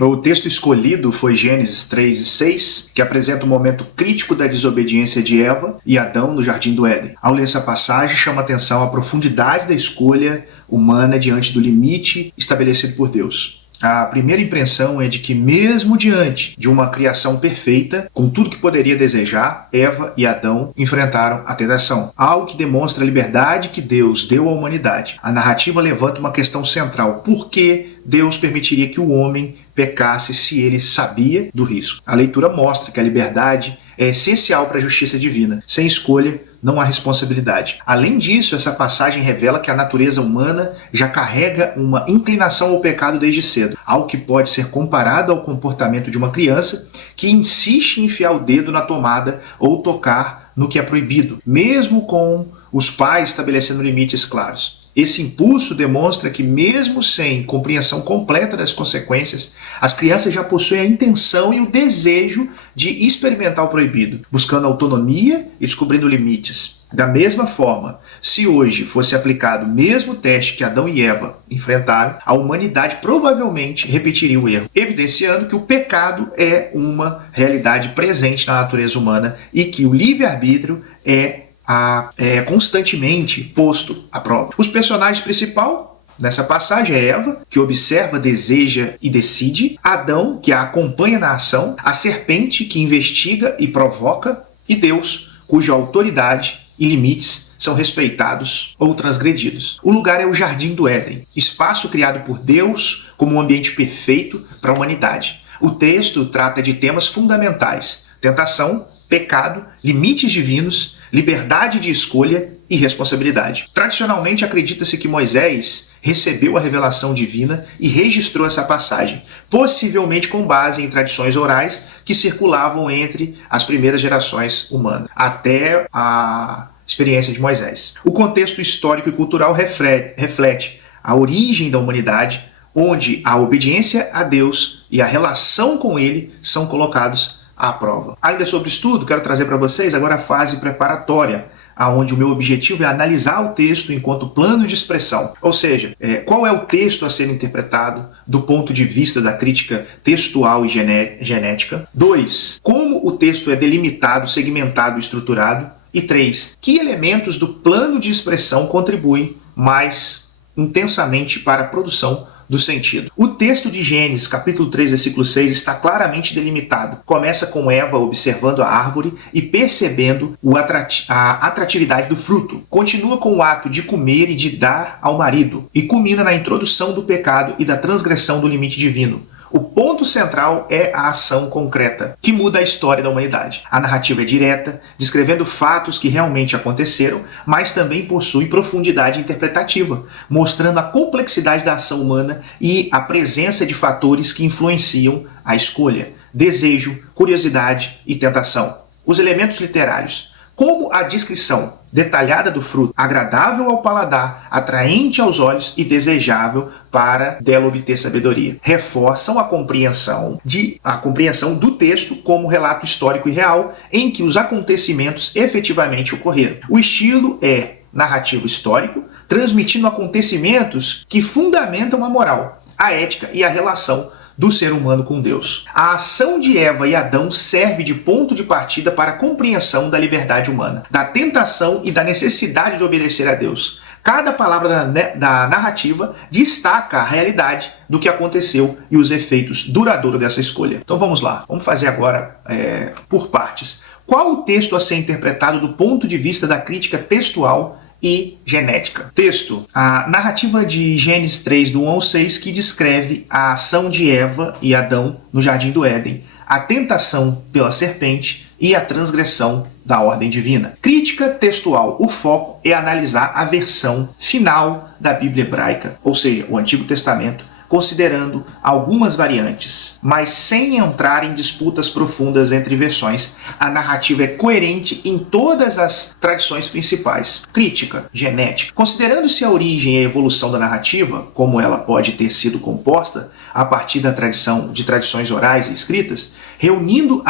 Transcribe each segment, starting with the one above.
O texto escolhido foi Gênesis 3 e 6, que apresenta o momento crítico da desobediência de Eva e Adão no Jardim do Éden. Ao ler essa passagem, chama atenção a profundidade da escolha humana diante do limite estabelecido por Deus. A primeira impressão é de que, mesmo diante de uma criação perfeita, com tudo que poderia desejar, Eva e Adão enfrentaram a tentação. Algo que demonstra a liberdade que Deus deu à humanidade. A narrativa levanta uma questão central. Por que Deus permitiria que o homem pecasse se ele sabia do risco? A leitura mostra que a liberdade é essencial para a justiça divina. Sem escolha, não há responsabilidade. Além disso, essa passagem revela que a natureza humana já carrega uma inclinação ao pecado desde cedo, algo que pode ser comparado ao comportamento de uma criança que insiste em enfiar o dedo na tomada ou tocar no que é proibido, mesmo com os pais estabelecendo limites claros. Esse impulso demonstra que, mesmo sem compreensão completa das consequências, as crianças já possuem a intenção e o desejo de experimentar o proibido, buscando autonomia e descobrindo limites. Da mesma forma, se hoje fosse aplicado o mesmo teste que Adão e Eva enfrentaram, a humanidade provavelmente repetiria o erro, evidenciando que o pecado é uma realidade presente na natureza humana e que o livre-arbítrio é constantemente posto à prova. Os personagens principais nessa passagem é Eva, que observa, deseja e decide; Adão, que a acompanha na ação; a serpente, que investiga e provoca; e Deus, cuja autoridade e limites são respeitados ou transgredidos. O lugar é o Jardim do Éden, espaço criado por Deus como um ambiente perfeito para a humanidade. O texto trata de temas fundamentais: tentação, pecado, limites divinos, liberdade de escolha e responsabilidade. Tradicionalmente, acredita-se que Moisés recebeu a revelação divina e registrou essa passagem, possivelmente com base em tradições orais que circulavam entre as primeiras gerações humanas, até a experiência de Moisés. O contexto histórico e cultural reflete a origem da humanidade, onde a obediência a Deus e a relação com Ele são colocados à prova. Ainda sobre estudo, quero trazer para vocês agora a fase preparatória, onde o meu objetivo é analisar o texto enquanto plano de expressão. Ou seja, qual é o texto a ser interpretado do ponto de vista da crítica textual e genética. 2. Como o texto é delimitado, segmentado e estruturado. E 3. Que elementos do plano de expressão contribuem mais intensamente para a produção do sentido. O texto de Gênesis, capítulo 3, versículo 6, está claramente delimitado. Começa com Eva observando a árvore e percebendo a atratividade do fruto. Continua com o ato de comer e de dar ao marido. E culmina na introdução do pecado e da transgressão do limite divino. O ponto central é a ação concreta, que muda a história da humanidade. A narrativa é direta, descrevendo fatos que realmente aconteceram, mas também possui profundidade interpretativa, mostrando a complexidade da ação humana e a presença de fatores que influenciam a escolha, desejo, curiosidade e tentação. Os elementos literários, como a descrição detalhada do fruto, agradável ao paladar, atraente aos olhos e desejável para dela obter sabedoria, reforçam a compreensão do texto como relato histórico e real em que os acontecimentos efetivamente ocorreram. O estilo é narrativo histórico, transmitindo acontecimentos que fundamentam a moral, a ética e a relação do ser humano com Deus. A ação de Eva e Adão serve de ponto de partida para a compreensão da liberdade humana, da tentação e da necessidade de obedecer a Deus. Cada palavra da narrativa destaca a realidade do que aconteceu e os efeitos duradouros dessa escolha. Então vamos lá, vamos fazer agora por partes. Qual o texto a ser interpretado do ponto de vista da crítica textual e genética? Texto. A narrativa de Gênesis 3, do 1 ao 6, que descreve a ação de Eva e Adão no Jardim do Éden, a tentação pela serpente e a transgressão da ordem divina. Crítica textual. O foco é analisar a versão final da Bíblia hebraica, ou seja, o Antigo Testamento, considerando algumas variantes, mas sem entrar em disputas profundas entre versões. A narrativa é coerente em todas as tradições principais. Crítica genética. Considerando-se a origem e a evolução da narrativa, como ela pode ter sido composta a partir da de tradições orais e escritas, reunindo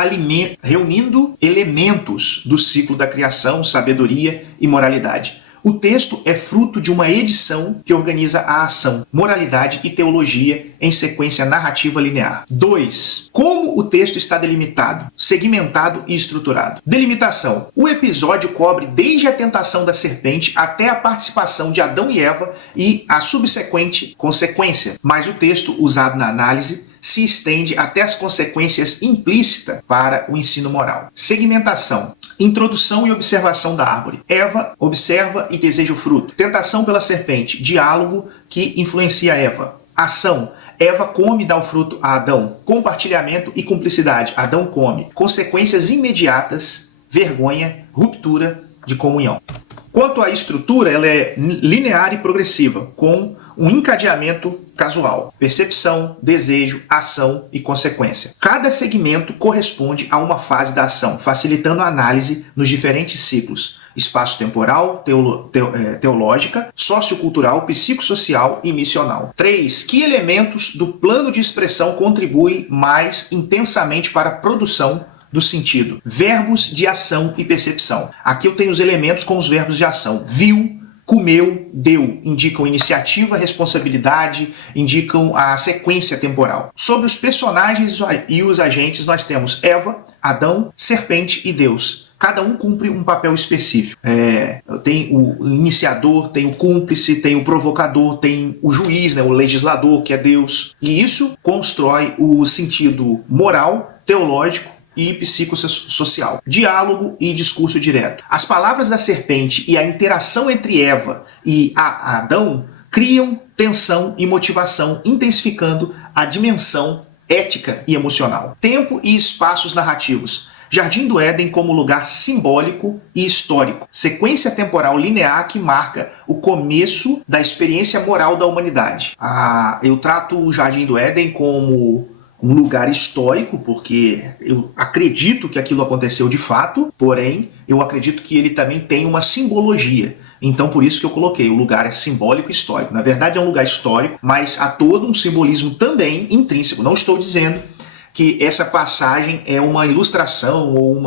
elementos do ciclo da criação, sabedoria e moralidade. O texto é fruto de uma edição que organiza a ação, moralidade e teologia em sequência narrativa linear. 2. Como o texto está delimitado, segmentado e estruturado. Delimitação. O episódio cobre desde a tentação da serpente até a participação de Adão e Eva e a subsequente consequência, mas o texto usado na análise se estende até as consequências implícitas para o ensino moral. Segmentação. Introdução e observação da árvore. Eva observa e deseja o fruto. Tentação pela serpente. Diálogo que influencia Eva. Ação. Eva come e dá o fruto a Adão. Compartilhamento e cumplicidade. Adão come. Consequências imediatas. Vergonha. Ruptura de comunhão. Quanto à estrutura, ela é linear e progressiva, com um encadeamento casual. Percepção, desejo, ação e consequência. Cada segmento corresponde a uma fase da ação, facilitando a análise nos diferentes ciclos: espaço-temporal, teológica, sociocultural, psicossocial e missional. 3. Que elementos do plano de expressão contribuem mais intensamente para a produção do sentido? Verbos de ação e percepção. Aqui eu tenho os elementos com os verbos de ação. Viu, comeu, deu. Indicam iniciativa, responsabilidade, indicam a sequência temporal. Sobre os personagens e os agentes, nós temos Eva, Adão, serpente e Deus. Cada um cumpre um papel específico. Tem o iniciador, tem o cúmplice, tem o provocador, tem o juiz, né, o legislador, que é Deus. E isso constrói o sentido moral, teológico e psicossocial. Diálogo e discurso direto. As palavras da serpente e a interação entre Eva e Adão criam tensão e motivação, intensificando a dimensão ética e emocional. Tempo e espaços narrativos. Jardim do Éden como lugar simbólico e histórico. Sequência temporal linear que marca o começo da experiência moral da humanidade. Eu trato o Jardim do Éden como um lugar histórico, porque eu acredito que aquilo aconteceu de fato, porém, eu acredito que ele também tem uma simbologia. Então, por isso que eu coloquei, o lugar é simbólico e histórico. Na verdade, é um lugar histórico, mas há todo um simbolismo também intrínseco. Não estou dizendo que essa passagem é uma ilustração ou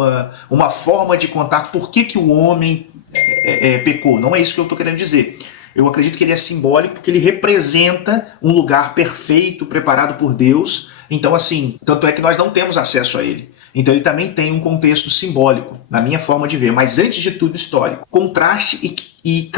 uma forma de contar por que o homem pecou. Não é isso que eu estou querendo dizer. Eu acredito que ele é simbólico, porque ele representa um lugar perfeito, preparado por Deus. Então, assim, tanto é que nós não temos acesso a ele. Então ele também tem um contexto simbólico, na minha forma de ver, mas antes de tudo histórico. Contraste e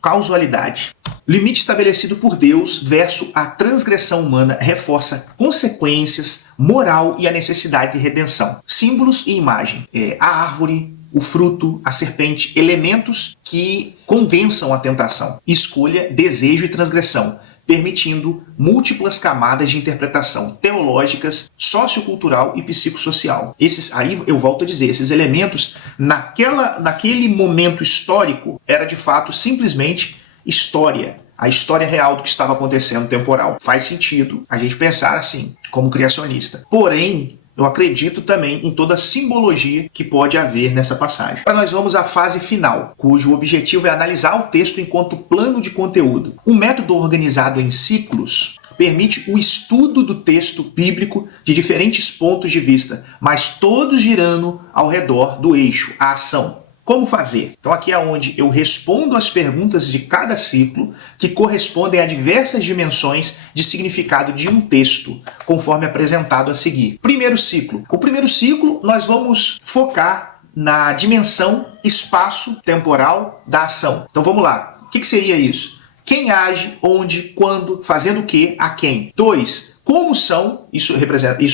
causalidade. Limite estabelecido por Deus versus a transgressão humana reforça consequências, moral e a necessidade de redenção. Símbolos e imagem. A árvore, o fruto, a serpente, elementos que condensam a tentação. Escolha, desejo e transgressão, permitindo múltiplas camadas de interpretação teológicas, sociocultural e psicossocial. Aí eu volto a dizer, esses elementos, naquele momento histórico, era de fato simplesmente história, a história real do que estava acontecendo temporal. Faz sentido a gente pensar assim, como criacionista. Porém, eu acredito também em toda a simbologia que pode haver nessa passagem. Agora nós vamos à fase final, cujo objetivo é analisar o texto enquanto plano de conteúdo. Um método organizado em ciclos permite o estudo do texto bíblico de diferentes pontos de vista, mas todos girando ao redor do eixo, a ação. Como fazer? Então aqui é onde eu respondo as perguntas de cada ciclo que correspondem a diversas dimensões de significado de um texto, conforme apresentado a seguir. Primeiro ciclo. O primeiro ciclo nós vamos focar na dimensão espaço-temporal da ação. Então vamos lá. O que seria isso? Quem age, onde, quando, fazendo o que, a quem. 2. Como são, isso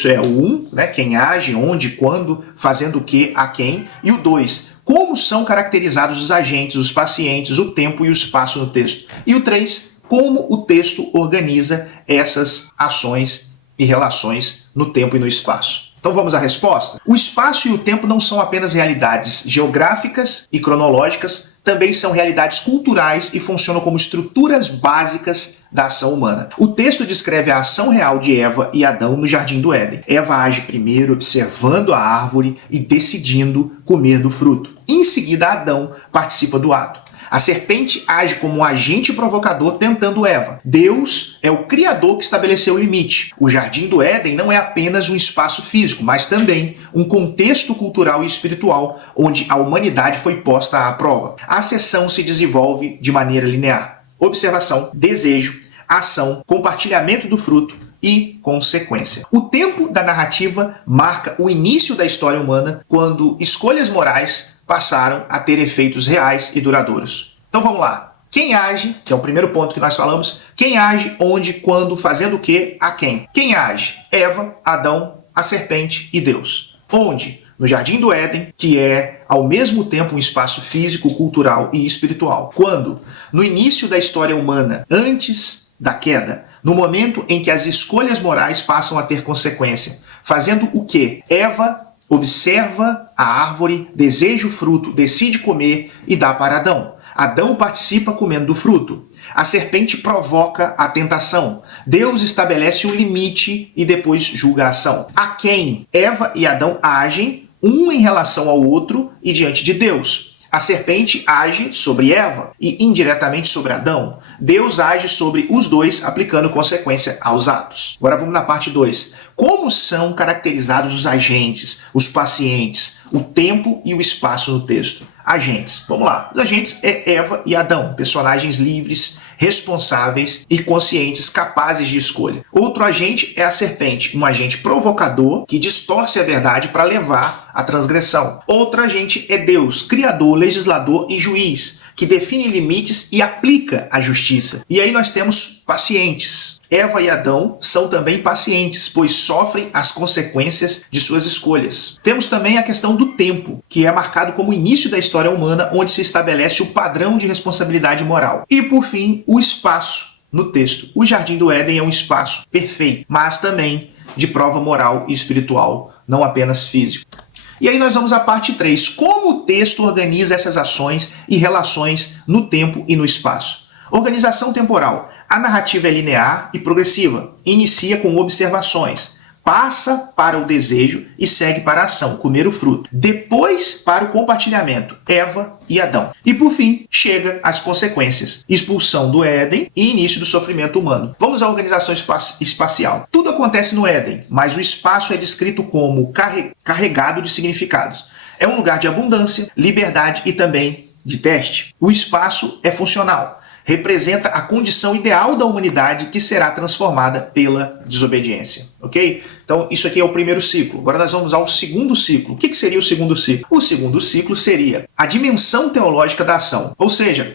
é o 1, né? Quem age, onde, quando, fazendo o que, a quem. E o 2. Como são caracterizados os agentes, os pacientes, o tempo e o espaço no texto. E o 3, como o texto organiza essas ações e relações no tempo e no espaço. Então vamos à resposta? O espaço e o tempo não são apenas realidades geográficas e cronológicas, também são realidades culturais e funcionam como estruturas básicas da ação humana. O texto descreve a ação real de Eva e Adão no Jardim do Éden. Eva age primeiro observando a árvore e decidindo comer do fruto. Em seguida, Adão participa do ato. A serpente age como um agente provocador tentando Eva. Deus é o criador que estabeleceu o limite. O Jardim do Éden não é apenas um espaço físico, mas também um contexto cultural e espiritual onde a humanidade foi posta à prova. A acessão se desenvolve de maneira linear. Observação, desejo, ação, compartilhamento do fruto e consequência. O tempo da narrativa marca o início da história humana, quando escolhas morais passaram a ter efeitos reais e duradouros. Então vamos lá. Quem age, que é o primeiro ponto que nós falamos, quem age, onde, quando, fazendo o que, a quem? Quem age? Eva, Adão, a serpente e Deus. Onde? No Jardim do Éden, que é ao mesmo tempo um espaço físico, cultural e espiritual. Quando? No início da história humana, antes da queda, no momento em que as escolhas morais passam a ter consequência. Fazendo o quê? Eva observa a árvore, deseja o fruto, decide comer e dá para Adão. Adão participa comendo do fruto. A serpente provoca a tentação. Deus estabelece um limite e depois julga a ação. A quem? Eva e Adão agem, um em relação ao outro e diante de Deus. A serpente age sobre Eva e indiretamente sobre Adão. Deus age sobre os dois, aplicando consequência aos atos. Agora vamos na parte 2. Como são caracterizados os agentes, os pacientes, o tempo e o espaço no texto? Agentes. Vamos lá. Os agentes é Eva e Adão, personagens livres, responsáveis e conscientes, capazes de escolha. Outro agente é a serpente, um agente provocador que distorce a verdade para levar à transgressão. Outro agente é Deus, criador, legislador e juiz, que define limites e aplica a justiça. E aí nós temos pacientes. Eva e Adão são também pacientes, pois sofrem as consequências de suas escolhas. Temos também a questão do tempo, que é marcado como o início da história humana, onde se estabelece o padrão de responsabilidade moral. E, por fim, o espaço no texto. O Jardim do Éden é um espaço perfeito, mas também de prova moral e espiritual, não apenas físico. E aí nós vamos à parte 3. Como o texto organiza essas ações e relações no tempo e no espaço? Organização temporal. A narrativa é linear e progressiva. Inicia com observações. Passa para o desejo e segue para a ação, comer o fruto. Depois para o compartilhamento, Eva e Adão. E por fim, chega às consequências. Expulsão do Éden e início do sofrimento humano. Vamos à organização espacial. Tudo acontece no Éden, mas o espaço é descrito como carregado de significados. É um lugar de abundância, liberdade e também de teste. O espaço é funcional. Representa a condição ideal da humanidade que será transformada pela desobediência, ok? Então, isso aqui é o primeiro ciclo. Agora nós vamos ao segundo ciclo. O que seria o segundo ciclo? O segundo ciclo seria a dimensão teológica da ação. Ou seja,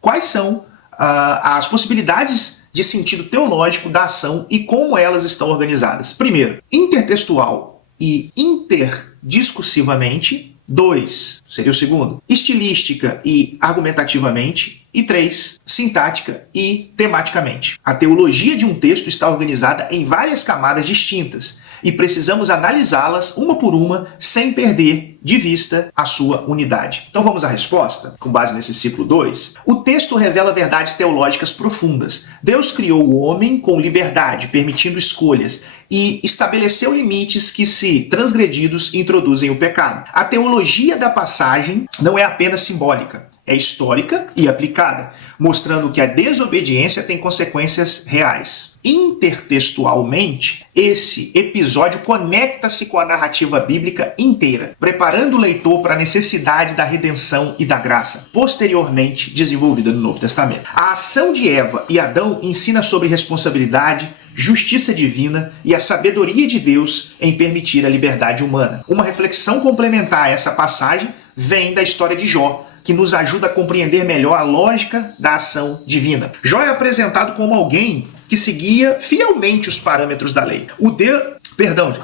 quais são as possibilidades de sentido teológico da ação e como elas estão organizadas. Primeiro, intertextual e interdiscursivamente. 2, seria o segundo, estilística e argumentativamente. E 3, sintática e tematicamente. A teologia de um texto está organizada em várias camadas distintas e precisamos analisá-las uma por uma sem perder de vista a sua unidade. Então vamos à resposta, com base nesse ciclo 2. O texto revela verdades teológicas profundas. Deus criou o homem com liberdade, permitindo escolhas, e estabeleceu limites que, se transgredidos, introduzem o pecado. A teologia da passagem não é apenas simbólica, é histórica e aplicada, mostrando que a desobediência tem consequências reais. Intertextualmente, esse episódio conecta-se com a narrativa bíblica inteira, preparando o leitor para a necessidade da redenção e da graça, posteriormente desenvolvida no Novo Testamento. A ação de Eva e Adão ensina sobre responsabilidade, justiça divina e a sabedoria de Deus em permitir a liberdade humana. Uma reflexão complementar a essa passagem vem da história de Jó, que nos ajuda a compreender melhor a lógica da ação divina. Jó é apresentado como alguém que seguia fielmente os parâmetros da lei.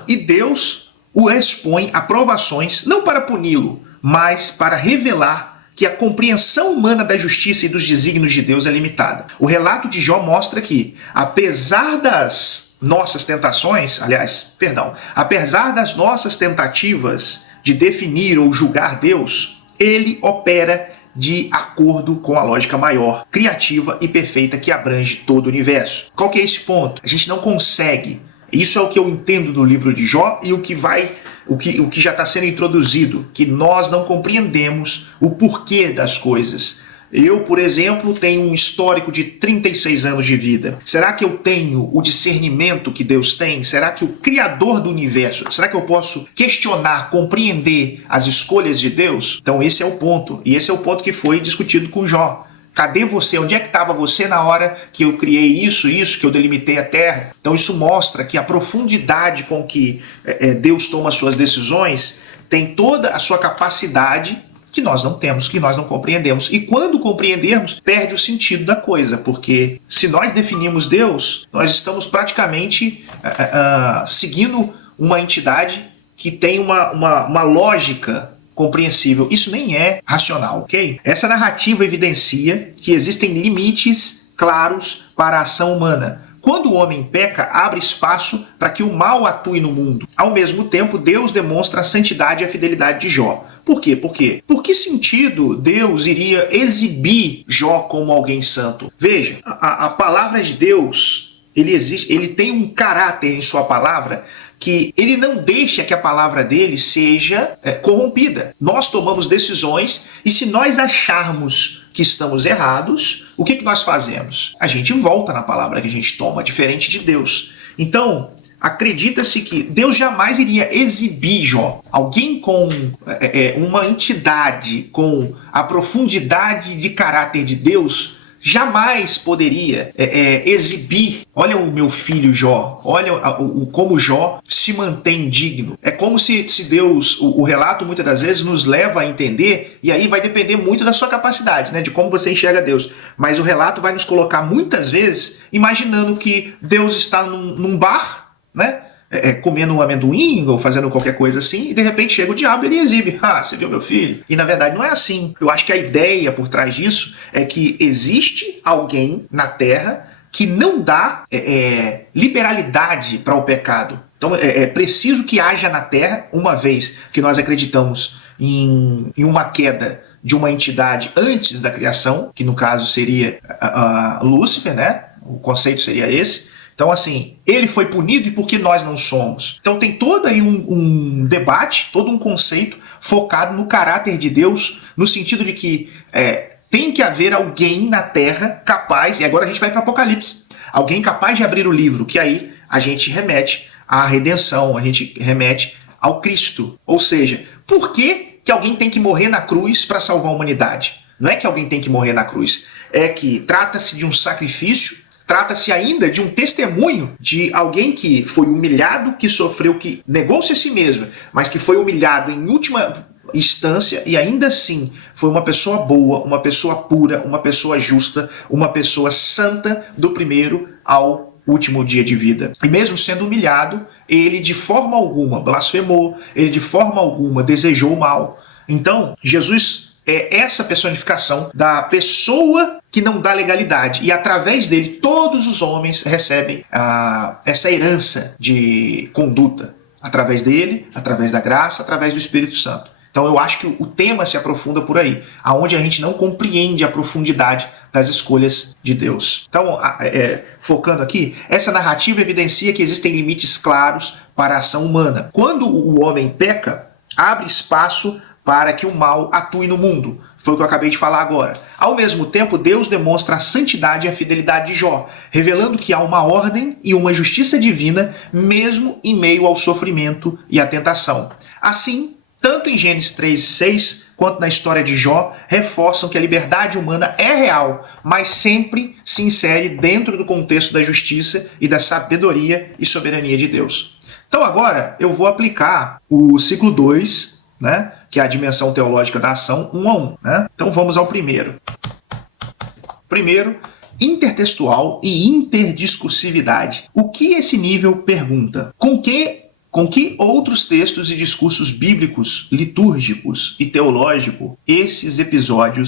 E Deus o expõe a provações não para puni-lo, mas para revelar que a compreensão humana da justiça e dos desígnios de Deus é limitada. O relato de Jó mostra que, apesar das nossas tentativas de definir ou julgar Deus, ele opera de acordo com a lógica maior, criativa e perfeita que abrange todo o universo. Qual que é esse ponto? A gente não consegue. Isso é o que eu entendo do livro de Jó e o que já está sendo introduzido, que nós não compreendemos o porquê das coisas. Eu, por exemplo, tenho um histórico de 36 anos de vida. Será que eu tenho o discernimento que Deus tem? Será que o Criador do universo, será que eu posso questionar, compreender as escolhas de Deus? Então esse é o ponto. E esse é o ponto que foi discutido com Jó. Cadê você? Onde é que estava você na hora que eu criei isso, que eu delimitei a terra? Então isso mostra que a profundidade com que Deus toma suas decisões tem toda a sua capacidade que nós não temos, que nós não compreendemos. E quando compreendermos, perde o sentido da coisa, porque se nós definimos Deus, nós estamos praticamente seguindo uma entidade que tem uma lógica compreensível. Isso nem é racional, ok? Essa narrativa evidencia que existem limites claros para a ação humana. Quando o homem peca, abre espaço para que o mal atue no mundo. Ao mesmo tempo, Deus demonstra a santidade e a fidelidade de Jó. Por quê? Por que sentido Deus iria exibir Jó como alguém santo? Veja, a palavra de Deus, ele tem um caráter em sua palavra que ele não deixa que a palavra dele seja corrompida. Nós tomamos decisões e se nós acharmos que estamos errados, o que nós fazemos? A gente volta na palavra que a gente toma, diferente de Deus. Então, acredita-se que Deus jamais iria exibir Jó. Alguém com uma entidade, com a profundidade de caráter de Deus, jamais poderia exibir. Olha o meu filho Jó, olha como Jó se mantém digno. É como se Deus, o relato muitas das vezes nos leva a entender, e aí vai depender muito da sua capacidade, né, de como você enxerga Deus. Mas o relato vai nos colocar muitas vezes imaginando que Deus está num bar, né, comendo um amendoim ou fazendo qualquer coisa assim, e de repente chega o diabo e ele exibe. Ah, você viu meu filho? E na verdade não é assim. Eu acho que a ideia por trás disso é que existe alguém na Terra que não dá liberalidade para o pecado. Então é preciso que haja na Terra, uma vez que nós acreditamos em uma queda de uma entidade antes da criação, que no caso seria Lúcifer, né? O conceito seria esse. Então, assim, ele foi punido e por que nós não somos? Então tem todo aí um debate, todo um conceito focado no caráter de Deus, no sentido de que tem que haver alguém na Terra capaz, e agora a gente vai para o Apocalipse, alguém capaz de abrir o livro, que aí a gente remete à redenção, a gente remete ao Cristo. Ou seja, por que alguém tem que morrer na cruz para salvar a humanidade? Não é que alguém tem que morrer na cruz, é que trata-se de um sacrifício. Trata-se ainda de um testemunho de alguém que foi humilhado, que sofreu, que negou-se a si mesmo, mas que foi humilhado em última instância e ainda assim foi uma pessoa boa, uma pessoa pura, uma pessoa justa, uma pessoa santa do primeiro ao último dia de vida. E mesmo sendo humilhado, ele de forma alguma blasfemou, ele de forma alguma desejou o mal. Então, Jesus é essa personificação da pessoa que não dá legalidade. E através dele, todos os homens recebem essa herança de conduta. Através dele, através da graça, através do Espírito Santo. Então eu acho que o tema se aprofunda por aí, aonde a gente não compreende a profundidade das escolhas de Deus. Então, focando aqui, essa narrativa evidencia que existem limites claros para a ação humana. Quando o homem peca, abre espaço para que o mal atue no mundo. Foi o que eu acabei de falar agora. Ao mesmo tempo, Deus demonstra a santidade e a fidelidade de Jó, revelando que há uma ordem e uma justiça divina, mesmo em meio ao sofrimento e à tentação. Assim, tanto em Gênesis 3:6 quanto na história de Jó, reforçam que a liberdade humana é real, mas sempre se insere dentro do contexto da justiça e da sabedoria e soberania de Deus. Então agora eu vou aplicar o ciclo 2, né, que é a dimensão teológica da ação, 1 a 1. Né? Então vamos ao primeiro. Primeiro, intertextual e interdiscursividade. O que esse nível pergunta? Com que outros textos e discursos bíblicos, litúrgicos e teológicos esse episódio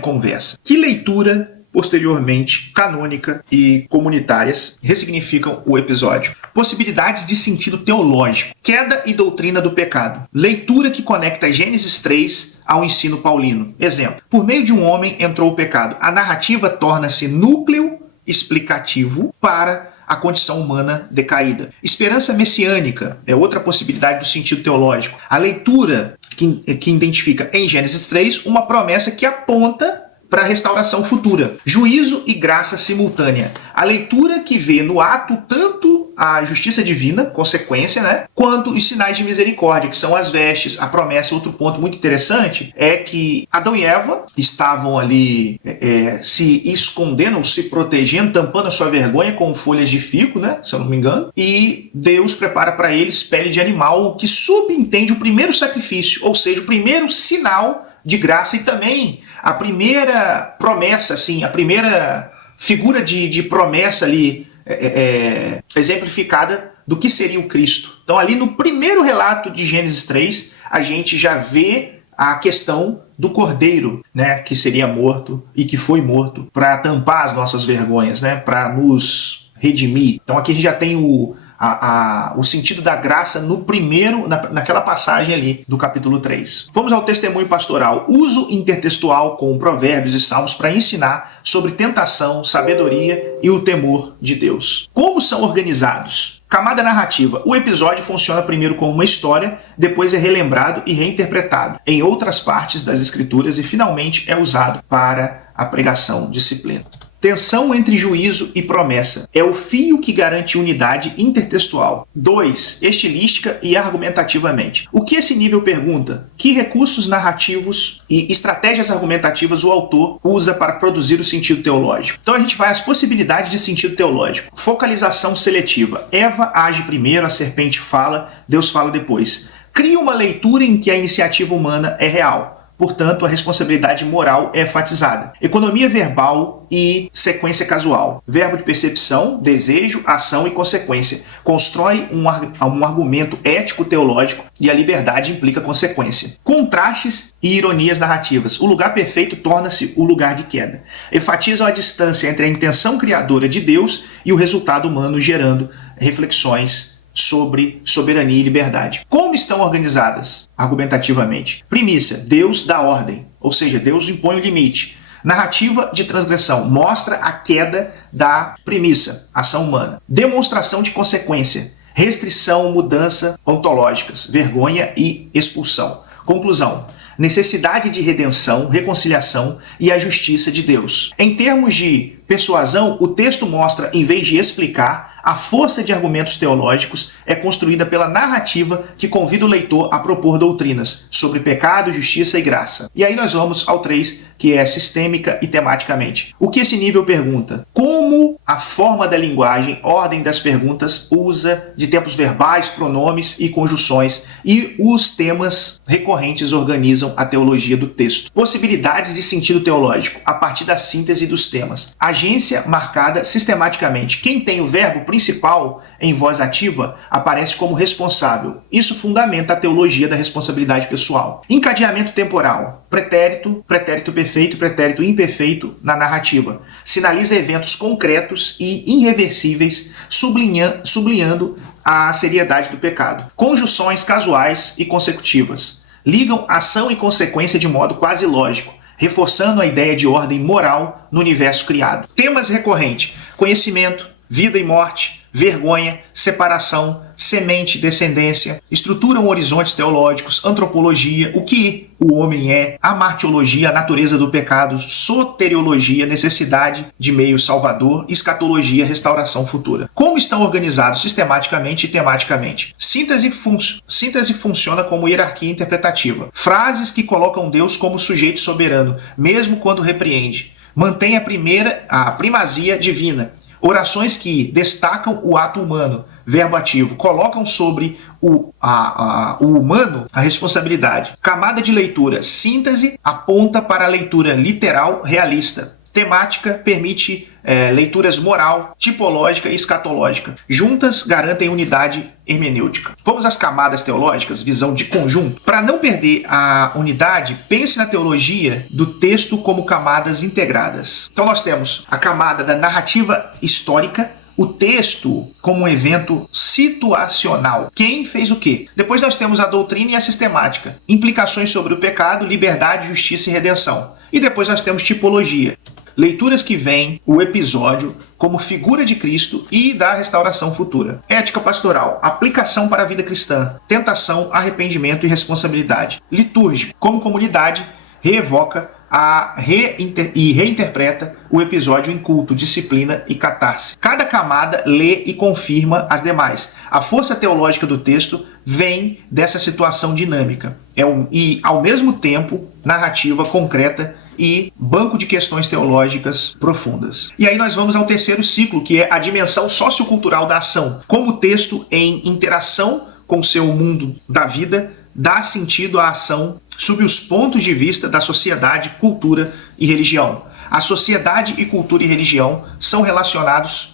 conversa? Que leitura posteriormente canônica e comunitárias ressignificam o episódio? Possibilidades de sentido teológico. Queda e doutrina do pecado. Leitura que conecta Gênesis 3 ao ensino paulino. Exemplo. Por meio de um homem entrou o pecado. A narrativa torna-se núcleo explicativo para a condição humana decaída. Esperança messiânica é outra possibilidade do sentido teológico. A leitura que identifica em Gênesis 3 uma promessa que aponta para a restauração futura. Juízo e graça simultânea. A leitura que vê no ato tanto a justiça divina, consequência, né, quanto os sinais de misericórdia, que são as vestes, a promessa. Outro ponto muito interessante é que Adão e Eva estavam ali se escondendo, se protegendo, tampando a sua vergonha com folhas de figo, né, se eu não me engano, e Deus prepara para eles pele de animal, que subentende o primeiro sacrifício, ou seja, o primeiro sinal de graça e também a primeira promessa, assim, a primeira figura de promessa ali exemplificada do que seria o Cristo. Então ali no primeiro relato de Gênesis 3, a gente já vê a questão do Cordeiro, né, que seria morto e que foi morto para tampar as nossas vergonhas, né, para nos redimir. Então aqui a gente já tem o sentido da graça no primeiro, naquela passagem ali do capítulo 3. Vamos ao testemunho pastoral. Uso intertextual com provérbios e salmos para ensinar sobre tentação, sabedoria e o temor de Deus. Como são organizados? Camada narrativa. O episódio funciona primeiro como uma história, depois é relembrado e reinterpretado em outras partes das escrituras e finalmente é usado para a pregação disciplina. Tensão entre juízo e promessa. É o fio que garante unidade intertextual. 2. Estilística e argumentativamente. O que esse nível pergunta? Que recursos narrativos e estratégias argumentativas o autor usa para produzir o sentido teológico? Então a gente vai às possibilidades de sentido teológico. Focalização seletiva. Eva age primeiro, a serpente fala, Deus fala depois. Cria uma leitura em que a iniciativa humana é real. Portanto, a responsabilidade moral é enfatizada. Economia verbal e sequência casual. Verbo de percepção, desejo, ação e consequência. Constrói um argumento ético-teológico e a liberdade implica consequência. Contrastes e ironias narrativas. O lugar perfeito torna-se o lugar de queda. Enfatizam a distância entre a intenção criadora de Deus e o resultado humano, gerando reflexões sobre soberania e liberdade. Como estão organizadas argumentativamente? Premissa: Deus dá ordem, ou seja, Deus impõe o limite. Narrativa de transgressão mostra a queda da premissa, ação humana. Demonstração de consequência: restrição, mudança ontológicas, vergonha e expulsão. Conclusão: necessidade de redenção, reconciliação e a justiça de Deus. Em termos de persuasão, o texto mostra, em vez de explicar, a força de argumentos teológicos é construída pela narrativa que convida o leitor a propor doutrinas sobre pecado, justiça e graça. E aí nós vamos ao 3, que é sistêmica e tematicamente. O que esse nível pergunta? Como a forma da linguagem, ordem das perguntas, usa de tempos verbais, pronomes e conjunções, e os temas recorrentes organizam a teologia do texto. Possibilidades de sentido teológico, a partir da síntese dos temas. Agência marcada sistematicamente. Quem tem o verbo principal em voz ativa aparece como responsável. Isso fundamenta a teologia da responsabilidade pessoal. Encadeamento temporal. Pretérito, pretérito perfeito e pretérito imperfeito na narrativa. Sinaliza eventos concretos e irreversíveis, sublinhando a seriedade do pecado. Conjunções casuais e consecutivas. Ligam ação e consequência de modo quase lógico, reforçando a ideia de ordem moral no universo criado. Temas recorrentes: conhecimento, vida e morte, vergonha, separação, semente, descendência, estruturam horizontes teológicos, antropologia, o que o homem é, amartiologia, a natureza do pecado, soteriologia, necessidade de meio salvador, escatologia, restauração futura. Como estão organizados sistematicamente e tematicamente? Síntese funciona como hierarquia interpretativa. Frases que colocam Deus como sujeito soberano, mesmo quando repreende. Mantém a primazia divina. Orações que destacam o ato humano, verbo ativo, colocam sobre o humano a responsabilidade. Camada de leitura: síntese aponta para a leitura literal realista. Temática permite leituras moral, tipológica e escatológica. Juntas garantem unidade hermenêutica. Vamos às camadas teológicas, visão de conjunto. Para não perder a unidade, pense na teologia do texto como camadas integradas. Então nós temos a camada da narrativa histórica, o texto como um evento situacional. Quem fez o quê? Depois nós temos a doutrina e a sistemática. Implicações sobre o pecado, liberdade, justiça e redenção. E depois nós temos tipologia. Leituras que veem o episódio como figura de Cristo e da restauração futura. Ética pastoral, aplicação para a vida cristã, tentação, arrependimento e responsabilidade. Litúrgico, como comunidade, reevoca e reinterpreta o episódio em culto, disciplina e catarse. Cada camada lê e confirma as demais. A força teológica do texto vem dessa situação dinâmica. E, ao mesmo tempo, narrativa concreta e banco de questões teológicas profundas. E aí nós vamos ao terceiro ciclo, que é a dimensão sociocultural da ação. Como o texto, em interação com o seu mundo da vida, dá sentido à ação sob os pontos de vista da sociedade, cultura e religião. A sociedade e cultura e religião são realidades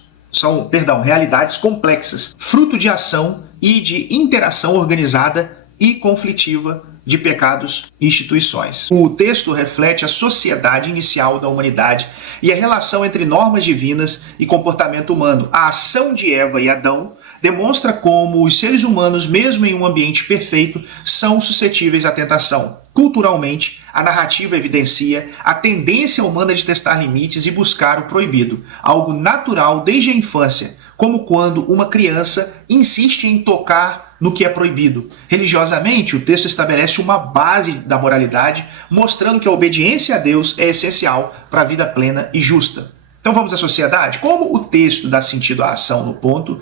complexas, fruto de ação e de interação organizada e conflitiva de pecados e instituições. O texto reflete a sociedade inicial da humanidade e a relação entre normas divinas e comportamento humano. A ação de Eva e Adão demonstra como os seres humanos, mesmo em um ambiente perfeito, são suscetíveis à tentação. Culturalmente, a narrativa evidencia a tendência humana de testar limites e buscar o proibido, algo natural desde a infância, como quando uma criança insiste em tocar no que é proibido. Religiosamente, o texto estabelece uma base da moralidade, mostrando que a obediência a Deus é essencial para a vida plena e justa. Então vamos à sociedade? Como o texto dá sentido à ação no ponto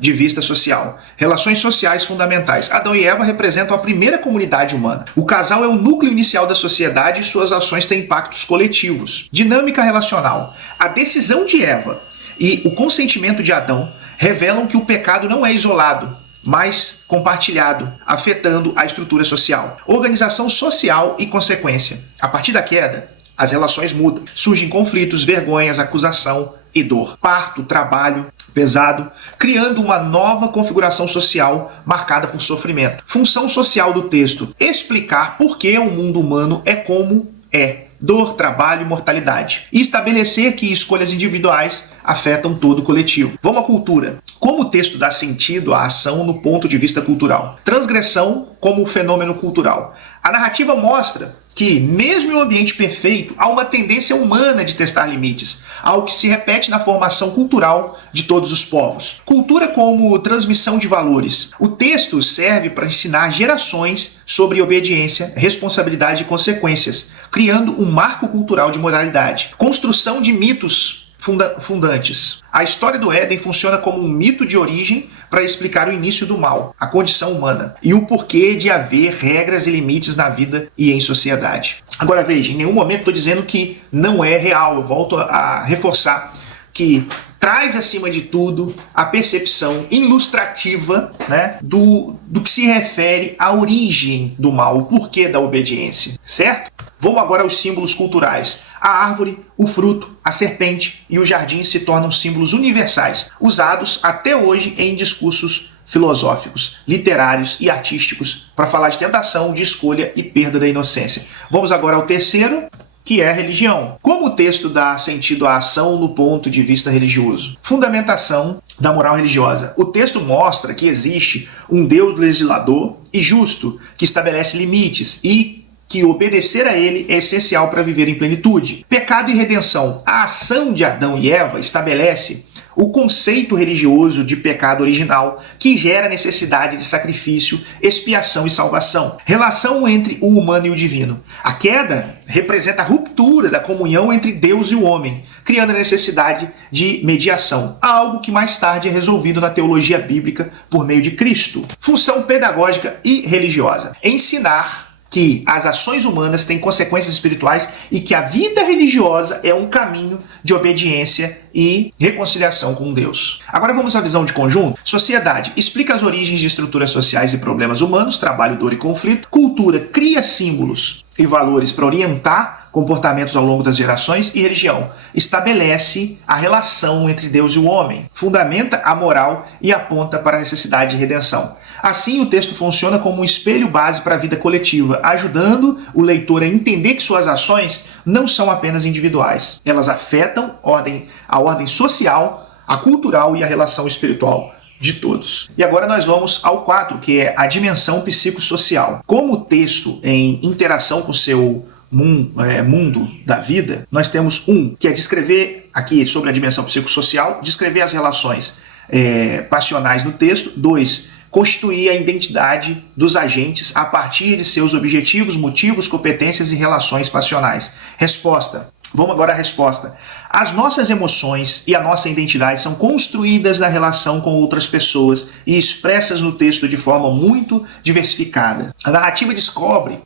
de vista social? Relações sociais fundamentais. Adão e Eva representam a primeira comunidade humana. O casal é o núcleo inicial da sociedade e suas ações têm impactos coletivos. Dinâmica relacional. A decisão de Eva e o consentimento de Adão revelam que o pecado não é isolado, mas compartilhado, afetando a estrutura social. Organização social e consequência. A partir da queda, as relações mudam. Surgem conflitos, vergonhas, acusação e dor. Parto, trabalho pesado, criando uma nova configuração social marcada por sofrimento. Função social do texto: explicar por que o mundo humano é como é. Dor, trabalho e mortalidade. E estabelecer que escolhas individuais afetam todo o coletivo. Vamos à cultura. Como o texto dá sentido à ação no ponto de vista cultural? Transgressão como fenômeno cultural. A narrativa mostra que, mesmo em um ambiente perfeito, há uma tendência humana de testar limites, algo que se repete na formação cultural de todos os povos. Cultura como transmissão de valores. O texto serve para ensinar gerações sobre obediência, responsabilidade e consequências, criando um marco cultural de moralidade. Construção de mitos fundantes. A história do Éden funciona como um mito de origem para explicar o início do mal, a condição humana, e o porquê de haver regras e limites na vida e em sociedade. Agora veja, em nenhum momento estou dizendo que não é real, eu volto a reforçar que traz acima de tudo a percepção ilustrativa, né, do que se refere à origem do mal, o porquê da obediência, certo? Vamos agora aos símbolos culturais. A árvore, o fruto, a serpente e o jardim se tornam símbolos universais, usados até hoje em discursos filosóficos, literários e artísticos para falar de tentação, de escolha e perda da inocência. Vamos agora ao terceiro, que é a religião. Como o texto dá sentido à ação no ponto de vista religioso? Fundamentação da moral religiosa. O texto mostra que existe um Deus legislador e justo que estabelece limites e que obedecer a ele é essencial para viver em plenitude. Pecado e redenção. A ação de Adão e Eva estabelece o conceito religioso de pecado original, que gera necessidade de sacrifício, expiação e salvação. Relação entre o humano e o divino. A queda representa a ruptura da comunhão entre Deus e o homem, criando a necessidade de mediação, algo que mais tarde é resolvido na teologia bíblica por meio de Cristo. Função pedagógica e religiosa. Ensinar que as ações humanas têm consequências espirituais e que a vida religiosa é um caminho de obediência e reconciliação com Deus. Agora vamos à visão de conjunto. Sociedade explica as origens de estruturas sociais e problemas humanos, trabalho, dor e conflito. Cultura cria símbolos e valores para orientar comportamentos ao longo das gerações. E religião estabelece a relação entre Deus e o homem, fundamenta a moral e aponta para a necessidade de redenção. Assim, o texto funciona como um espelho base para a vida coletiva, ajudando o leitor a entender que suas ações não são apenas individuais. Elas afetam a ordem social, a cultural e a relação espiritual de todos. E agora nós vamos ao 4, que é a dimensão psicossocial. Como o texto, em interação com seu mundo da vida, nós temos que é descrever aqui sobre a dimensão psicossocial, descrever as relações passionais no texto. 2, constituir a identidade dos agentes a partir de seus objetivos, motivos, competências e relações passionais. Resposta. Vamos agora à resposta. As nossas emoções e a nossa identidade são construídas na relação com outras pessoas e expressas no texto de forma muito diversificada. A narrativa descobre,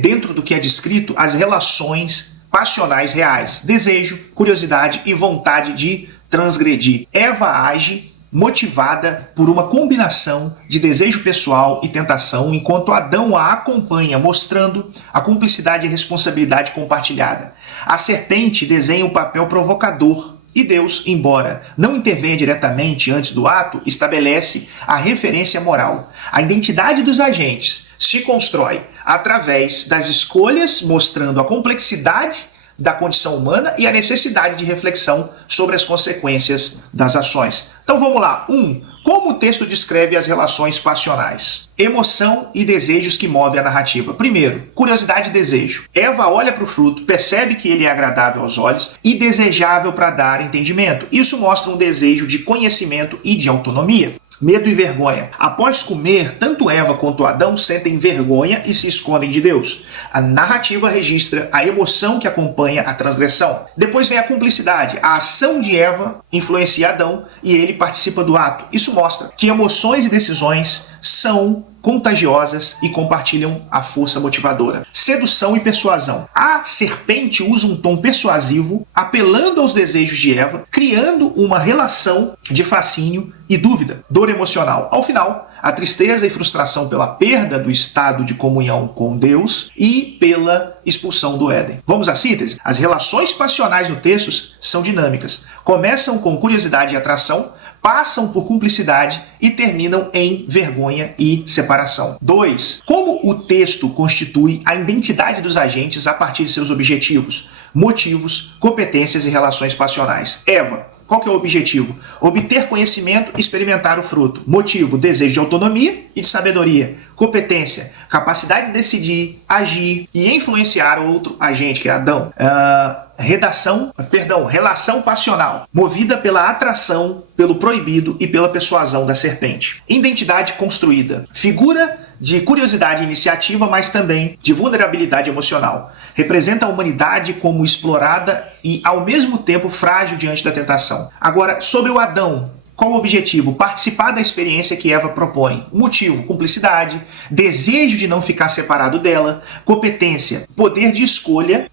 dentro do que é descrito, as relações passionais reais, desejo, curiosidade e vontade de transgredir. Eva age motivada por uma combinação de desejo pessoal e tentação, enquanto Adão a acompanha, mostrando a cumplicidade e responsabilidade compartilhada. A serpente desenha um papel provocador e Deus, embora não intervenha diretamente antes do ato, estabelece a referência moral. A identidade dos agentes se constrói através das escolhas, mostrando a complexidade da condição humana e a necessidade de reflexão sobre as consequências das ações. Então vamos lá. 1. Como o texto descreve as relações passionais? Emoção e desejos que movem a narrativa. Primeiro, curiosidade e desejo. Eva olha para o fruto, percebe que ele é agradável aos olhos e desejável para dar entendimento. Isso mostra um desejo de conhecimento e de autonomia. Medo e vergonha. Após comer, tanto Eva quanto Adão sentem vergonha e se escondem de Deus. A narrativa registra a emoção que acompanha a transgressão. Depois vem a cumplicidade. A ação de Eva influencia Adão e ele participa do ato. Isso mostra que emoções e decisões são contagiosas e compartilham a força motivadora. Sedução e persuasão. A serpente usa um tom persuasivo, apelando aos desejos de Eva, criando uma relação de fascínio e dúvida, dor emocional. Ao final, a tristeza e frustração pela perda do estado de comunhão com Deus e pela expulsão do Éden. Vamos à síntese? As relações passionais no texto são dinâmicas. Começam com curiosidade e atração, passam por cumplicidade e terminam em vergonha e separação. 2. Como o texto constitui a identidade dos agentes a partir de seus objetivos, motivos, competências e relações passionais. Eva, qual que é o objetivo? Obter conhecimento e experimentar o fruto. Motivo, desejo de autonomia e de sabedoria. Competência, capacidade de decidir, agir e influenciar o outro agente, que é Adão. Relação passional, movida pela atração, pelo proibido e pela persuasão da serpente. Identidade construída, figura de curiosidade e iniciativa, mas também de vulnerabilidade emocional. Representa a humanidade como explorada e, ao mesmo tempo, frágil diante da tentação. Agora, sobre o Adão, qual o objetivo? Participar da experiência que Eva propõe. Motivo, cumplicidade, desejo de não ficar separado dela, competência, poder de escolha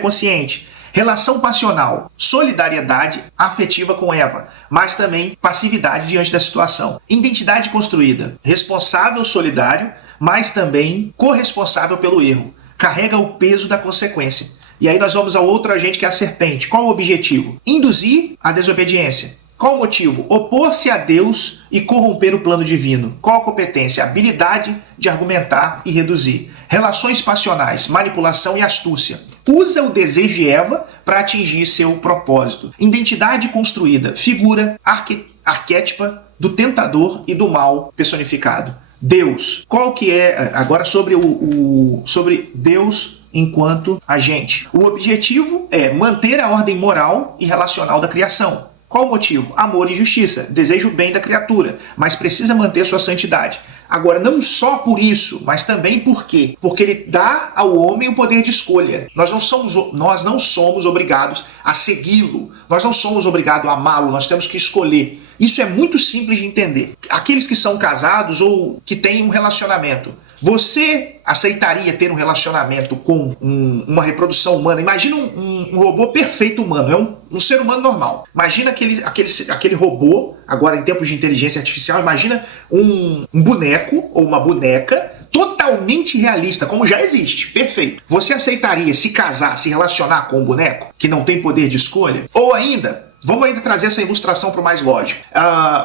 consciente. Relação passional, solidariedade afetiva com Eva, mas também passividade diante da situação. Identidade construída, responsável, solidário, mas também corresponsável pelo erro. Carrega o peso da consequência. E aí nós vamos ao outro agente, que é a serpente. Qual o objetivo? Induzir a desobediência. Qual o motivo? Opor-se a Deus e corromper o plano divino. Qual a competência? Habilidade de argumentar e reduzir. Relações passionais, manipulação e astúcia. Usa o desejo de Eva para atingir seu propósito. Identidade construída, figura arquétipa do tentador e do mal personificado. Deus. Qual que é, agora sobre sobre Deus enquanto agente? O objetivo é manter a ordem moral e relacional da criação. Qual o motivo? Amor e justiça. Deseja o bem da criatura, mas precisa manter sua santidade. Agora, não só por isso, mas também por quê? Porque ele dá ao homem o poder de escolha. Nós não somos obrigados a segui-lo. Nós não somos obrigados a amá-lo. Nós temos que escolher. Isso é muito simples de entender. Aqueles que são casados ou que têm um relacionamento, você aceitaria ter um relacionamento com uma reprodução humana? Imagina um robô perfeito humano, é um ser humano normal. Imagina aquele robô, agora em tempos de inteligência artificial, imagina um boneco ou uma boneca totalmente realista, como já existe, perfeito. Você aceitaria se casar, se relacionar com um boneco que não tem poder de escolha? Ou ainda, vamos ainda trazer essa ilustração para o mais lógico.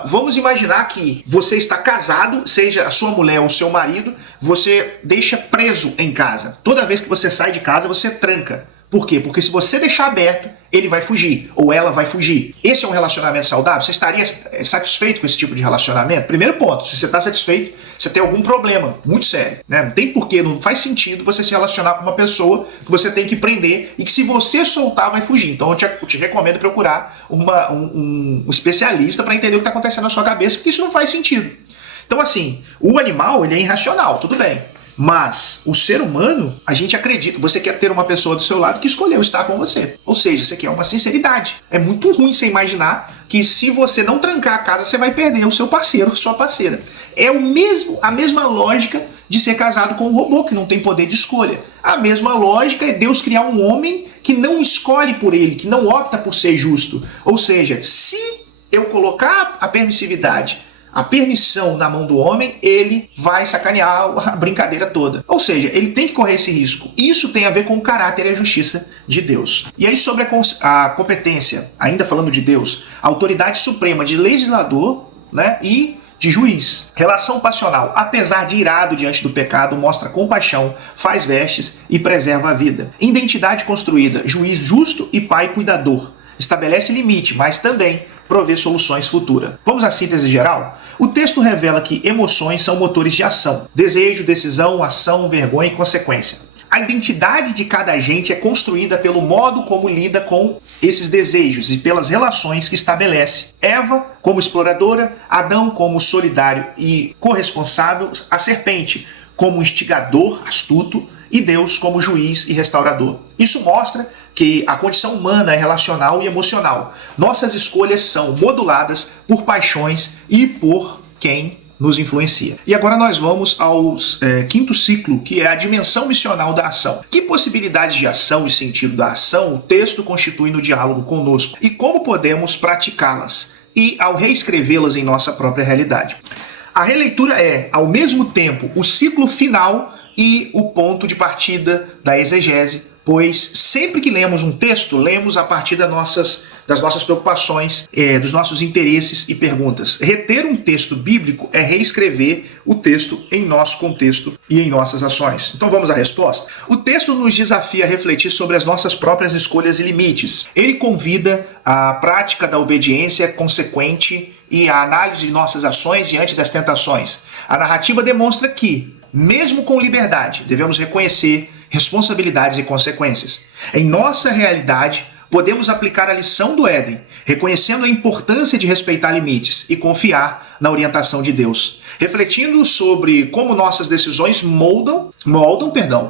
Vamos imaginar que você está casado, seja a sua mulher ou o seu marido, você deixa preso em casa. Toda vez que você sai de casa, você tranca Por quê? Porque se você deixar aberto, ele vai fugir, ou ela vai fugir. Esse é um relacionamento saudável? Você estaria satisfeito com esse tipo de relacionamento? Primeiro ponto, se você está satisfeito, você tem algum problema muito sério, né? Não tem porquê, não faz sentido você se relacionar com uma pessoa que você tem que prender e que se você soltar, vai fugir. Então eu te recomendo procurar um especialista para entender o que está acontecendo na sua cabeça, porque isso não faz sentido. Então assim, o animal ele é irracional, tudo bem. Mas o ser humano, a gente acredita, você quer ter uma pessoa do seu lado que escolheu estar com você. Ou seja, isso aqui é uma sinceridade. É muito ruim você imaginar que se você não trancar a casa, você vai perder o seu parceiro, sua parceira. É a mesma lógica de ser casado com um robô que não tem poder de escolha. A mesma lógica é Deus criar um homem que não escolhe por ele, que não opta por ser justo. Ou seja, se eu colocar a permissividade, a permissão na mão do homem, ele vai sacanear a brincadeira toda. Ou seja, ele tem que correr esse risco. Isso tem a ver com o caráter e a justiça de Deus. E aí sobre a competência, ainda falando de Deus, a autoridade suprema de legislador, né, e de juiz. Relação passional. Apesar de irado diante do pecado, mostra compaixão, faz vestes e preserva a vida. Identidade construída. Juiz justo e pai cuidador. Estabelece limite, mas também provê soluções futuras. Vamos à síntese geral? O texto revela que emoções são motores de ação. Desejo, decisão, ação, vergonha e consequência. A identidade de cada agente é construída pelo modo como lida com esses desejos e pelas relações que estabelece. Eva como exploradora, Adão como solidário e corresponsável, a serpente como instigador astuto e Deus como juiz e restaurador. Isso mostra que a condição humana é relacional e emocional. Nossas escolhas são moduladas por paixões e por quem nos influencia. E agora nós vamos ao quinto ciclo, que é a dimensão missional da ação. Que possibilidades de ação e sentido da ação o texto constitui no diálogo conosco? E como podemos praticá-las? E ao reescrevê-las em nossa própria realidade. A releitura é, ao mesmo tempo, o ciclo final e o ponto de partida da exegese, pois sempre que lemos um texto, lemos a partir das nossas preocupações, dos nossos interesses e perguntas. Reter um texto bíblico é reescrever o texto em nosso contexto e em nossas ações. Então vamos à resposta? O texto nos desafia a refletir sobre as nossas próprias escolhas e limites. Ele convida a prática da obediência consequente e a análise de nossas ações diante das tentações. A narrativa demonstra que, mesmo com liberdade, devemos reconhecer responsabilidades e consequências. Em nossa realidade, podemos aplicar a lição do Éden, reconhecendo a importância de respeitar limites e confiar na orientação de Deus, refletindo sobre como nossas decisões moldam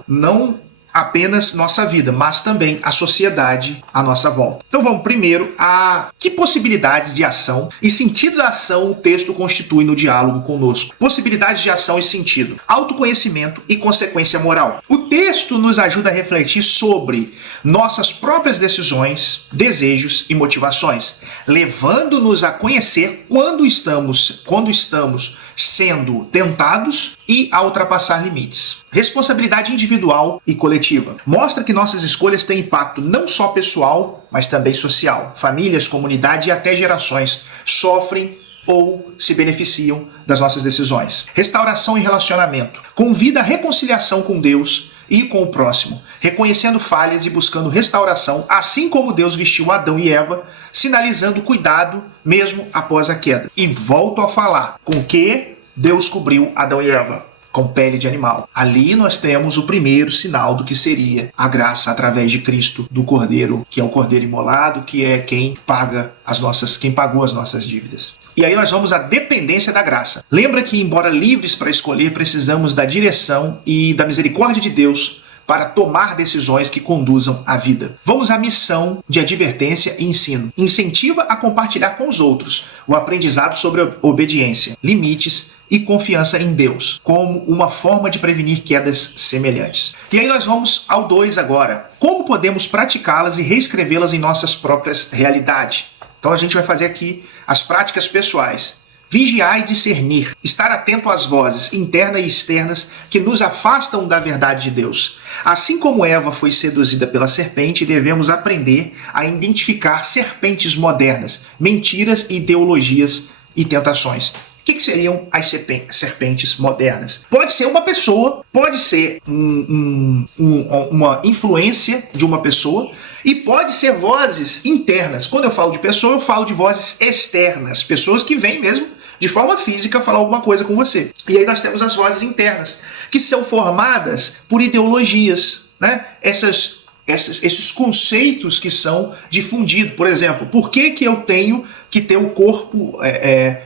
não apenas nossa vida, mas também a sociedade à nossa volta. Então vamos primeiro a que possibilidades de ação e sentido da ação o texto constitui no diálogo conosco. Possibilidades de ação e sentido, autoconhecimento e consequência moral. O texto nos ajuda a refletir sobre nossas próprias decisões, desejos e motivações, levando-nos a conhecer quando estamos sendo tentados e a ultrapassar limites. Responsabilidade individual e coletiva. Mostra que nossas escolhas têm impacto não só pessoal, mas também social. Famílias, comunidade e até gerações sofrem ou se beneficiam das nossas decisões. Restauração e relacionamento. Convida a reconciliação com Deus e com o próximo, reconhecendo falhas e buscando restauração, assim como Deus vestiu Adão e Eva, sinalizando cuidado mesmo após a queda. E volto a falar, com que Deus cobriu Adão e Eva? Com pele de animal. Ali nós temos o primeiro sinal do que seria a graça através de Cristo, do Cordeiro, que é o Cordeiro imolado, que é quem pagou as nossas dívidas. E aí nós vamos à dependência da graça. Lembra que, embora livres para escolher, precisamos da direção e da misericórdia de Deus para tomar decisões que conduzam à vida. Vamos à missão de advertência e ensino. Incentiva a compartilhar com os outros o aprendizado sobre obediência, limites e confiança em Deus, como uma forma de prevenir quedas semelhantes. E aí nós vamos ao 2 agora. Como podemos praticá-las e reescrevê-las em nossas próprias realidades? Então a gente vai fazer aqui as práticas pessoais. Vigiar e discernir, estar atento às vozes internas e externas que nos afastam da verdade de Deus. Assim como Eva foi seduzida pela serpente, devemos aprender a identificar serpentes modernas, mentiras, ideologias e tentações, que seriam as serpentes modernas? Pode ser uma pessoa, pode ser uma influência de uma pessoa, e pode ser vozes internas. Quando eu falo de pessoa, eu falo de vozes externas, pessoas que vêm mesmo de forma física falar alguma coisa com você. E aí nós temos as vozes internas, que são formadas por ideologias, né? Esses conceitos que são difundidos. Por exemplo, por que eu tenho que ter o corpo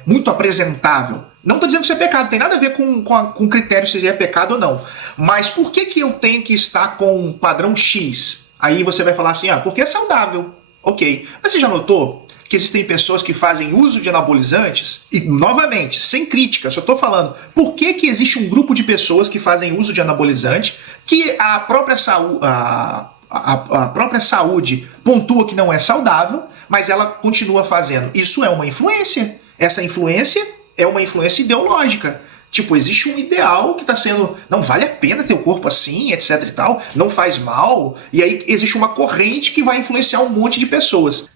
muito apresentável? Não estou dizendo que isso é pecado, tem nada a ver com critério se é pecado ou não. Mas por que eu tenho que estar com um padrão X? Aí você vai falar assim, porque é saudável. Ok. Mas você já notou que existem pessoas que fazem uso de anabolizantes? E, novamente, sem crítica, só estou falando, por que existe um grupo de pessoas que fazem uso de anabolizante que a própria saúde pontua que não é saudável, mas ela continua fazendo? Isso é uma influência. Essa influência é uma influência ideológica. Tipo, existe um ideal que está sendo... Não vale a pena ter o corpo assim, etc e tal. Não faz mal. E aí existe uma corrente que vai influenciar um monte de pessoas.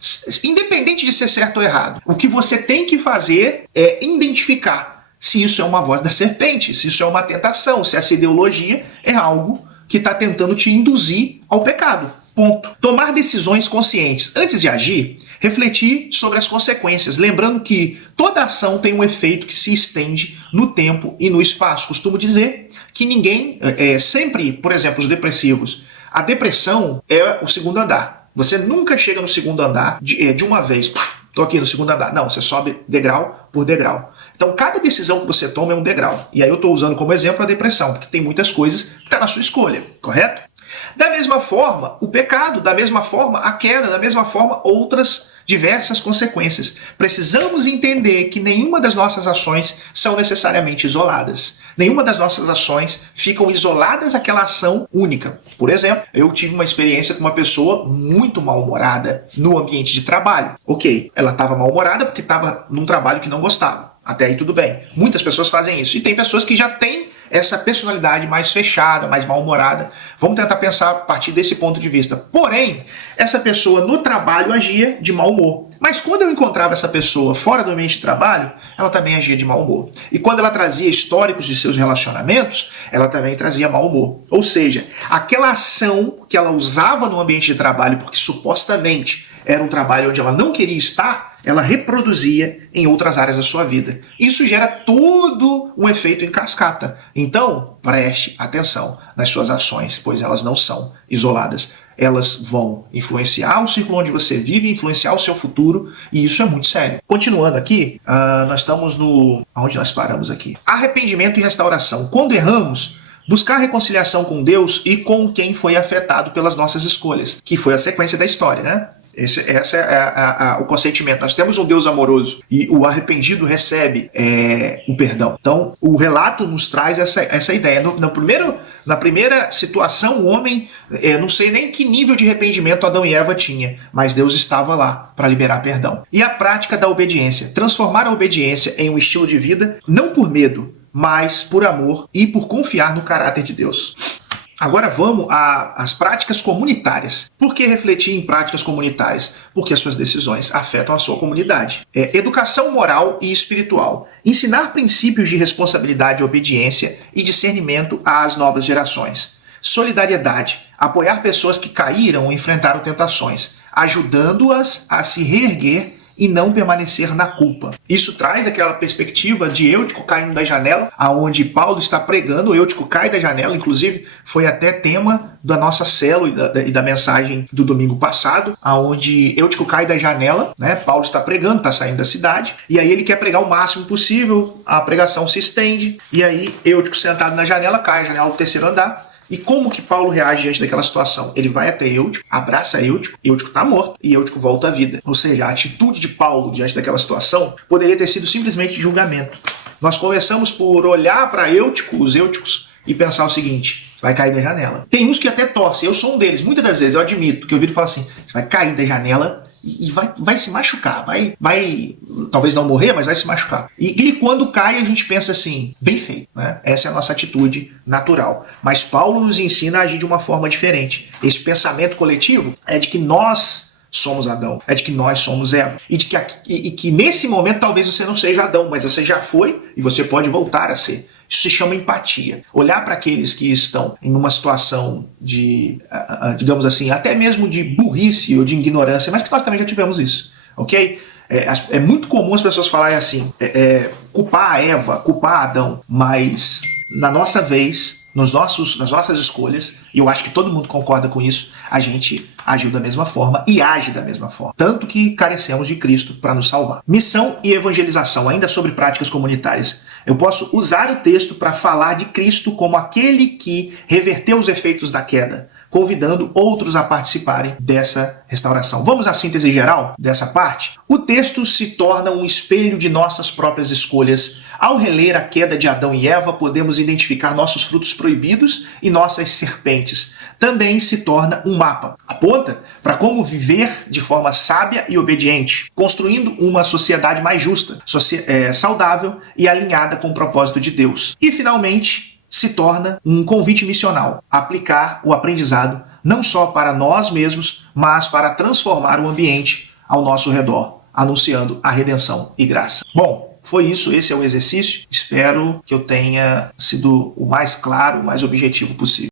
Independente de ser certo ou errado. O que você tem que fazer é identificar se isso é uma voz da serpente, se isso é uma tentação, se essa ideologia é algo que está tentando te induzir ao pecado. Ponto. Tomar decisões conscientes. Antes de agir, refletir sobre as consequências, lembrando que toda ação tem um efeito que se estende no tempo e no espaço. Costumo dizer que ninguém, sempre, por exemplo, os depressivos, a depressão é o segundo andar. Você nunca chega no segundo andar de uma vez, estou aqui no segundo andar. Não, você sobe degrau por degrau. Então, cada decisão que você toma é um degrau. E aí eu estou usando como exemplo a depressão, porque tem muitas coisas que estão na sua escolha, correto? Da mesma forma, o pecado, da mesma forma, a queda, da mesma forma, outras diversas consequências. Precisamos entender que nenhuma das nossas ações são necessariamente isoladas. Nenhuma das nossas ações ficam isoladas àquela ação única. Por exemplo, eu tive uma experiência com uma pessoa muito mal-humorada no ambiente de trabalho. Ok, ela estava mal-humorada porque estava num trabalho que não gostava. Até aí tudo bem. Muitas pessoas fazem isso. E tem pessoas que já têm essa personalidade mais fechada, mais mal-humorada. Vamos tentar pensar a partir desse ponto de vista. Porém, essa pessoa no trabalho agia de mau humor. Mas quando eu encontrava essa pessoa fora do ambiente de trabalho, ela também agia de mau humor. E quando ela trazia históricos de seus relacionamentos, ela também trazia mau humor. Ou seja, aquela ação que ela usava no ambiente de trabalho, porque supostamente era um trabalho onde ela não queria estar, ela reproduzia em outras áreas da sua vida. Isso gera todo um efeito em cascata. Então, preste atenção nas suas ações, pois elas não são isoladas. Elas vão influenciar o círculo onde você vive, influenciar o seu futuro, e isso é muito sério. Continuando aqui, nós estamos no... Onde nós paramos aqui? Arrependimento e restauração. Quando erramos, buscar reconciliação com Deus e com quem foi afetado pelas nossas escolhas, que foi a sequência da história, né? Esse é o consentimento. Nós temos um Deus amoroso e o arrependido recebe o perdão. Então, o relato nos traz essa ideia. Na primeira situação, o homem, não sei nem que nível de arrependimento Adão e Eva tinha, mas Deus estava lá para liberar perdão. E a prática da obediência. Transformar a obediência em um estilo de vida, não por medo, mas por amor e por confiar no caráter de Deus. Agora vamos às práticas comunitárias. Por que refletir em práticas comunitárias? Porque as suas decisões afetam a sua comunidade. Educação moral e espiritual. Ensinar princípios de responsabilidade, obediência e discernimento às novas gerações. Solidariedade. Apoiar pessoas que caíram ou enfrentaram tentações, ajudando-as a se reerguer e não permanecer na culpa. Isso traz aquela perspectiva de Eutico caindo da janela, aonde Paulo está pregando. Eutico cai da janela, inclusive foi até tema da nossa célula e da mensagem do domingo passado, aonde Eutico cai da janela, né? Paulo está pregando, está saindo da cidade, e aí ele quer pregar o máximo possível, a pregação se estende, e aí Eutico sentado na janela, cai a janela do terceiro andar. E como que Paulo reage diante daquela situação? Ele vai até Eutico, abraça Eutico está morto e Eutico volta à vida. Ou seja, a atitude de Paulo diante daquela situação poderia ter sido simplesmente de julgamento. Nós começamos por olhar para os Euticos, e pensar o seguinte: vai cair da janela. Tem uns que até torcem, eu sou um deles, muitas das vezes eu admito, que eu ouvi falar assim: você vai cair da janela e vai se machucar, vai talvez não morrer, mas vai se machucar. E quando cai, a gente pensa assim: bem feito, né? Essa é a nossa atitude natural. Mas Paulo nos ensina a agir de uma forma diferente. Esse pensamento coletivo é de que nós somos Adão, é de que nós somos Eva. E de que nesse momento talvez você não seja Adão, mas você já foi e você pode voltar a ser. Isso se chama empatia. Olhar para aqueles que estão em uma situação de, digamos assim, até mesmo de burrice ou de ignorância, mas que nós também já tivemos isso, ok? É muito comum as pessoas falarem assim, culpar a Eva, culpar Adão, mas na nossa vez, nas nossas escolhas, e eu acho que todo mundo concorda com isso, a gente agiu da mesma forma e age da mesma forma. Tanto que carecemos de Cristo para nos salvar. Missão e evangelização, ainda sobre práticas comunitárias. Eu posso usar o texto para falar de Cristo como aquele que reverteu os efeitos da queda, convidando outros a participarem dessa restauração. Vamos à síntese geral dessa parte? O texto se torna um espelho de nossas próprias escolhas. Ao reler a queda de Adão e Eva, podemos identificar nossos frutos proibidos e nossas serpentes. Também se torna um mapa. Aponta para como viver de forma sábia e obediente, construindo uma sociedade mais justa, saudável e alinhada com o propósito de Deus. E, finalmente, se torna um convite missional, aplicar o aprendizado não só para nós mesmos, mas para transformar o ambiente ao nosso redor, anunciando a redenção e graça. Bom, foi isso, esse é o exercício. Espero que eu tenha sido o mais claro, o mais objetivo possível.